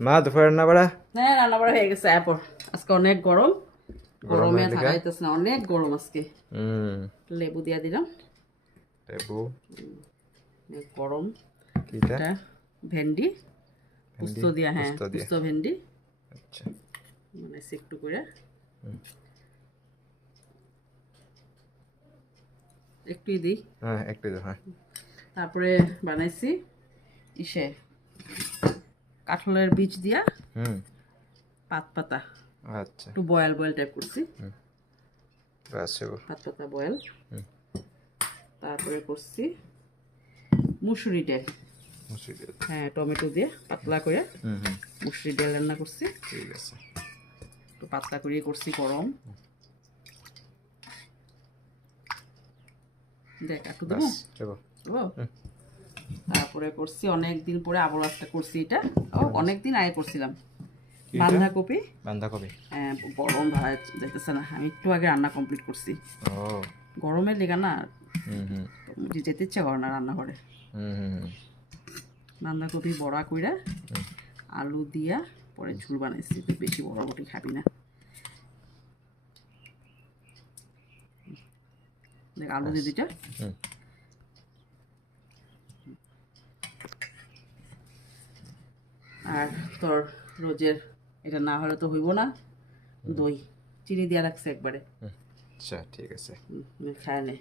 মা দুপুরে রান্না বাড়া? হ্যাঁ রান্না বাড়া হয়ে গেছে। এরপর আজকে অনেক গরম, গরমে থাকা যাইতেছে না, অনেক গরম আজকে। লেবু দিয়া দিলাম, লেবু গরম। কিটা? এটা ভেন্ডি পুস্ত দিয়া, হ্যাঁ পুস্ত ভেন্ডি। আচ্ছা, মানে একটু করে একটুই দিই। হ্যাঁ একটু দাও, হ্যাঁ। তারপরে বানাইছি ইসে কাঁঠালের বীজ দিয়া পাত পাতা, আচ্ছা, একটু বয়েল বয়েল টাইপ করছি, পাত পাতা বয়েল। তারপরে করছি মুসুরি ডাল, হ্যাঁ টমেটো দিয়ে পাতলা করে মুসুরি ডাল রান্না করছি। ঠিক আছে, একটু পাতলা করে করছি, গরম। দেখ একটু দেবো। তারপরে করছি অনেকদিন পরে আবার একটা করছি, এটা অনেকদিন আগে করছিলাম, বাঁধাকপি। বাঁধাকপি, হ্যাঁ গরম ভাই যেতেছে না, আমি একটু আগে রান্না কমপ্লিট করছি। গরমের লেগা না যেতে ইচ্ছা করে না রান্নাঘরে। বাঁধাকপি বড়া কইরা আলু দিয়া পরে ঝুল বানাইছি, তো বেশি বড় রুটি খাবি না। দেখ আলু দিয়ে দিটা। আর তোর রোজের এটা না হলে তো হইব না, দই চিনি দিয়া রাখছে একবারে। আচ্ছা ঠিক আছে, খায় নে।